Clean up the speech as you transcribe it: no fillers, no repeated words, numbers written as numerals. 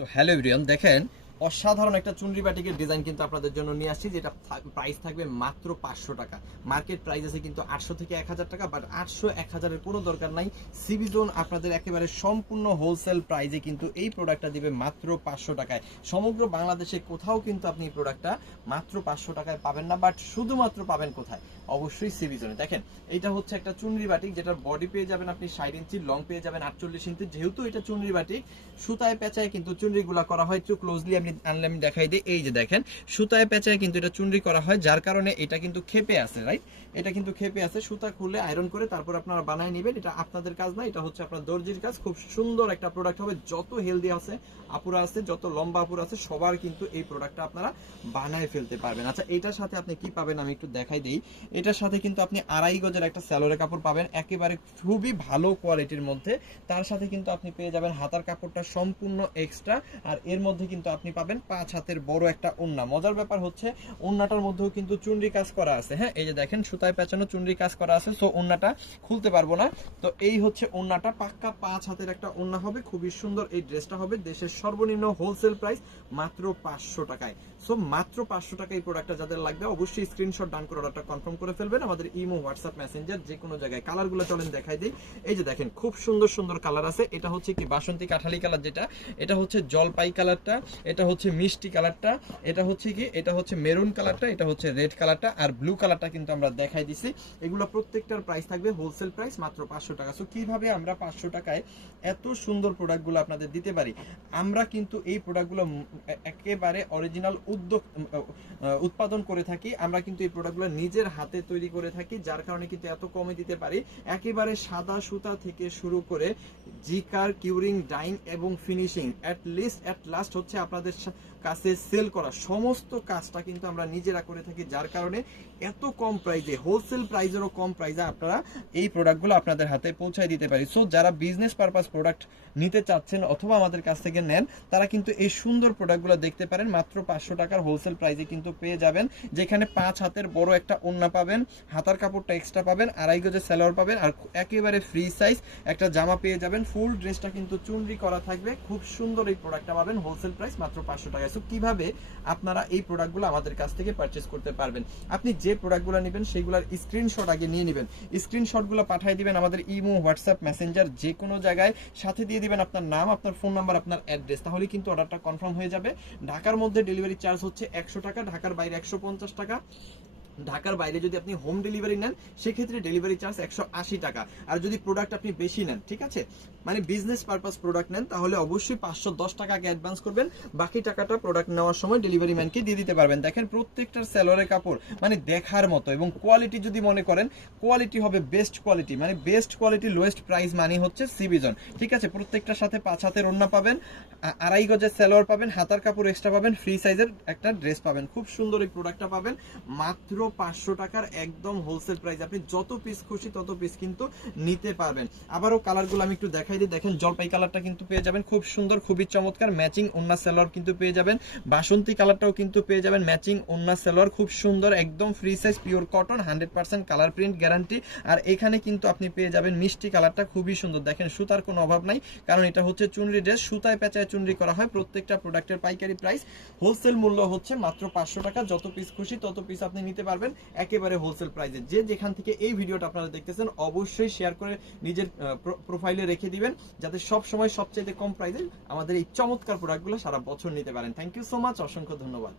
তো hello everyone, দেখেন অসাধারণ একটা চুনরি বাটিকের ডিজাইন কিন্তু আপনাদের জন্য নিয়ে আসছি, যেটা প্রাইস থাকবে মাত্র 500 টাকা। মার্কেট প্রাইস আছে কিন্তু 800 থেকে 1000 টাকা, বাট 800 1000-এর কোনো দরকার নাই। সিবি জোন আপনাদের একেবারে সম্পূর্ণ হোলসেল প্রাইসে কিন্তু এই প্রোডাক্টটা দিবে মাত্র 500 টাকায়। সমগ্র বাংলাদেশে কোথাও কিন্তু আপনি এই প্রোডাক্টটা মাত্র 500 টাকায় পাবেন না, বাট শুধুমাত্র পাবেন কোথায়? অবশ্যই সিবি জোনে। দেখেন এটা হচ্ছে একটা চুনরি বাটিক, যেটার বডি পেয়ে যাবেন আপনি 60 ইঞ্চি, লং পেয়ে যাবেন 48 ইঞ্চি। যেহেতু এটা চুনরি বাটিক, সুতায় পেঁচায় কিন্তু চুনরিগুলা করা হয়। একটু ক্লোজলি আপনি আনলে আমি দেখাই দিই। এই যে দেখেন সুতায় পেঁচায় কিন্তু এটা চুনরি করা হয়, যার কারণে এটা কিন্তু খেপে আছে, রাইট? এটা কিন্তু খেপে আছে। সুতা খুলে আয়রন করে তারপর আপনারা বানায় নেবেন। এটা আপনাদের কাজ না, এটা হচ্ছে আপনার দর্জির কাজ। খুব সুন্দর একটা প্রোডাক্ট হবে। যত হেলদি আছে আপুরা আছে, যত লম্বা আপুরা আছে, সবার কিন্তু এই প্রোডাক্টটা আপনারা বানায় ফেলতে পারবেন। আচ্ছা, এটার সাথে আপনি কি পাবেন আমি একটু দেখাই দিই। এটার সাথে কিন্তু আপনি 2.5 গজের একটা স্যালোরে কাপড় পাবেন, একেবারে খুবই ভালো কোয়ালিটির মধ্যে। তার সাথে কিন্তু আপনি পেয়ে যাবেন হাতার কাপড়টা সম্পূর্ণ এক্সট্রা, আর এর মধ্যে কিন্তু আপনি পাবেন 5 হাতের বড় একটা ওড়না। মজার ব্যাপার হচ্ছে ওড়নাটার মধ্যেও কিন্তু চুনরি কাজ করা আছে। হ্যাঁ, এই যে দেখেন সুতায় পেঁচানো চুনরি কাজ করা আছে। সো ওড়নাটা খুলতে পারবো না। তো এই হচ্ছে ওড়নাটা, পাক্কা 5 হাতের একটা ওড়না হবে। খুবই সুন্দর এই ড্রেসটা হবে। দেশের সর্বনিম্ন হোলসেল প্রাইস মাত্র 500 টাকায়। সো মাত্র 500 টাকা এই প্রোডাক্টটা যাদের লাগবে অবশ্যই স্ক্রিনশট ডান করে অর্ডারটা কনফার্ম করে ফেলবেন। আমাদের ইমো, হোয়াটসঅ্যাপ, মেসেঞ্জার যে কোনো জায়গায়। কালারগুলো চলেন দেখাই দিই। এই যে দেখেন খুব সুন্দর সুন্দর কালার আছে। এটা হচ্ছে কি বাসন্তী কাঠালি কালার, যেটা এটা হচ্ছে জলপাই কালারটা, এটা হচ্ছে মিষ্টি কালারটা, এটা হচ্ছে কি এটা হচ্ছে মেরুন কালারটা, এটা হচ্ছে রেড কালারটা, আর ব্লু কালারটা কিন্তু আমরা দেখাই দিছি। এগুলো প্রত্যেকটার প্রাইস থাকবে হোলসেল প্রাইস মাত্র 500 টাকা। সো কিভাবে আমরা 500 টাকায় এত সুন্দর প্রোডাক্টগুলো আপনাদের দিতে পারি? আমরা কিন্তু এই প্রোডাক্টগুলো একেবারে অরিজিনাল উৎপাদন করে থাকি। আমরা কিন্তু এই প্রোডাক্টগুলো নিজের হাতে তৈরি করে থাকি, যার কারণে কিন্তু এত কমে দিতে পারি। একেবারে সাদা সুতা থেকে শুরু করে জিকার, কিউরিং, ডাইং এবং ফিনিশিং, অ্যাট লাস্ট হচ্ছে আপনাদের কাছে সেল করা সমস্ত কাজটা কিন্তু আমরা নিজেরা করে থাকি, যার কারণে এত কম প্রাইসে, হোলসেল প্রাইসেরও কম প্রাইসে আপনারা এই প্রোডাক্টগুলো আপনাদের হাতে পৌঁছায় দিতে পারি। সো যারা বিজনেস পারপাস প্রোডাক্ট নিতে চাচ্ছেন অথবা আমাদের কাছ থেকে নেন, তারা কিন্তু এই সুন্দর প্রোডাক্টগুলো দেখতে পারেন। মাত্র 500 টাকার হোলসেল প্রাইসে কিন্তু পেয়ে যাবেন, যেখানে 5 হাতের বড় একটা ওড়না পাবেন, হাতার কাপড়টা এক্সট্রা পাবেন, 2.5 গজের সালোয়ার পাবেন, আর একেবারে ফ্রি সাইজ একটা জামা পেয়ে যাবেন। ফুল ড্রেসটা কিন্তু চুনরি করা থাকবে। খুব সুন্দর এই প্রোডাক্টটা পাবেন হোলসেল প্রাইস মাত্র 500 টাকায়। সো কিভাবে আপনারা এই প্রোডাক্টগুলো আমাদের কাছ থেকে পারচেজ করতে পারবেন? আপনি যে প্রোডাক্টগুলো নেবেন সেইগুলোর স্ক্রিনশট আগে নিয়ে নেবেন। স্ক্রিনশটগুলো পাঠিয়ে দিবেন আমাদের ইমো, হোয়াটসঅ্যাপ, মেসেঞ্জার যে কোনো জায়গায়। সাথে দিয়ে দিবেন আপনার নাম, আপনার ফোন নাম্বার, আপনার অ্যাড্রেস। তাহলে কিন্তু অর্ডারটা কনফার্ম হয়ে যাবে। ঢাকার মধ্যে ডেলিভারি চার্জ হচ্ছে 100 টাকা, ঢাকার বাইরে 150 টাকা। ঢাকার বাইরে যদি আপনি হোম ডেলিভারি নেন সেক্ষেত্রে ডেলিভারি চার্জ 180 টাকা। আর যদি প্রোডাক্ট আপনি বেশি নেন, ঠিক আছে, মানে বিজনেস পারপাস প্রোডাক্ট নেন, তাহলে অবশ্যই 510 টাকা আগে অ্যাডভান্স করবেন। বাকি টাকাটা প্রোডাক্ট নেওয়ার সময় ডেলিভারি ম্যানকে দিয়ে দিতে পারবেন। দেখেন প্রত্যেকটার সালোয়ারের কাপড় মানে দেখার মতো, এবং কোয়ালিটি যদি মনে করেন কোয়ালিটি হবে বেস্ট কোয়ালিটি, মানে বেস্ট কোয়ালিটি লোয়েস্ট প্রাইস মানে হচ্ছে সিবিজন। ঠিক আছে, প্রত্যেকটার সাথে 5 হাতের ওড়না পাবেন, 2.5 গজের সালোয়ার পাবেন, হাতার কাপড় এক্সট্রা পাবেন, ফ্রি সাইজের একটা ড্রেস পাবেন। খুব সুন্দর এই প্রোডাক্টটা পাবেন মাত্র 500 টাকার একদম হোলসেল প্রাইস। আপনি যত পিস খুশি তত পিস কিন্তু নিতে পারবেন। আবারও কালারগুলো আমি একটু দেখাই দিই। দেখেন জলপাই কালারটা কিন্তু পেয়ে যাবেন, খুব সুন্দর, খুবই চমৎকার। ম্যাচিং ওড়না সালোয়ার কিন্তু পেয়ে যাবেন। বাসন্তী কালারটাও কিন্তু পেয়ে যাবেন, ম্যাচিং ওড়না সালোয়ার, খুব সুন্দর, একদম free size, pure cotton, 100% colour print guarantee. আর এখানে কিন্তু আপনি পেয়ে যাবেন মিষ্টি কালারটা, খুবই সুন্দর। দেখেন সুতার কোনো অভাব নাই, কারণ এটা হচ্ছে চুনরি ড্রেস, সুতায় পেঁচায় চুনরি করা হয়। প্রত্যেকটা প্রোডাক্টের পাইকারি প্রাইস, হোলসেল মূল্য হচ্ছে মাত্র 500 টাকা। যত পিস খুশি তত পিস আপনি নিতে পারবেন একেবারে হোলসেল প্রাইসে। যে যেখান থেকে এই ভিডিওটা আপনারা দেখতেছেন অবশ্যই শেয়ার করে নিজের প্রোফাইলে রেখে দিবেন, যাতে সব সময় সবচেয়ে কম প্রাইসে আমাদের এই চমৎকার প্রোডাক্টগুলো সারা বছর নিতে পারেন। থ্যাংক ইউ সো মাচ, অসংখ্য ধন্যবাদ।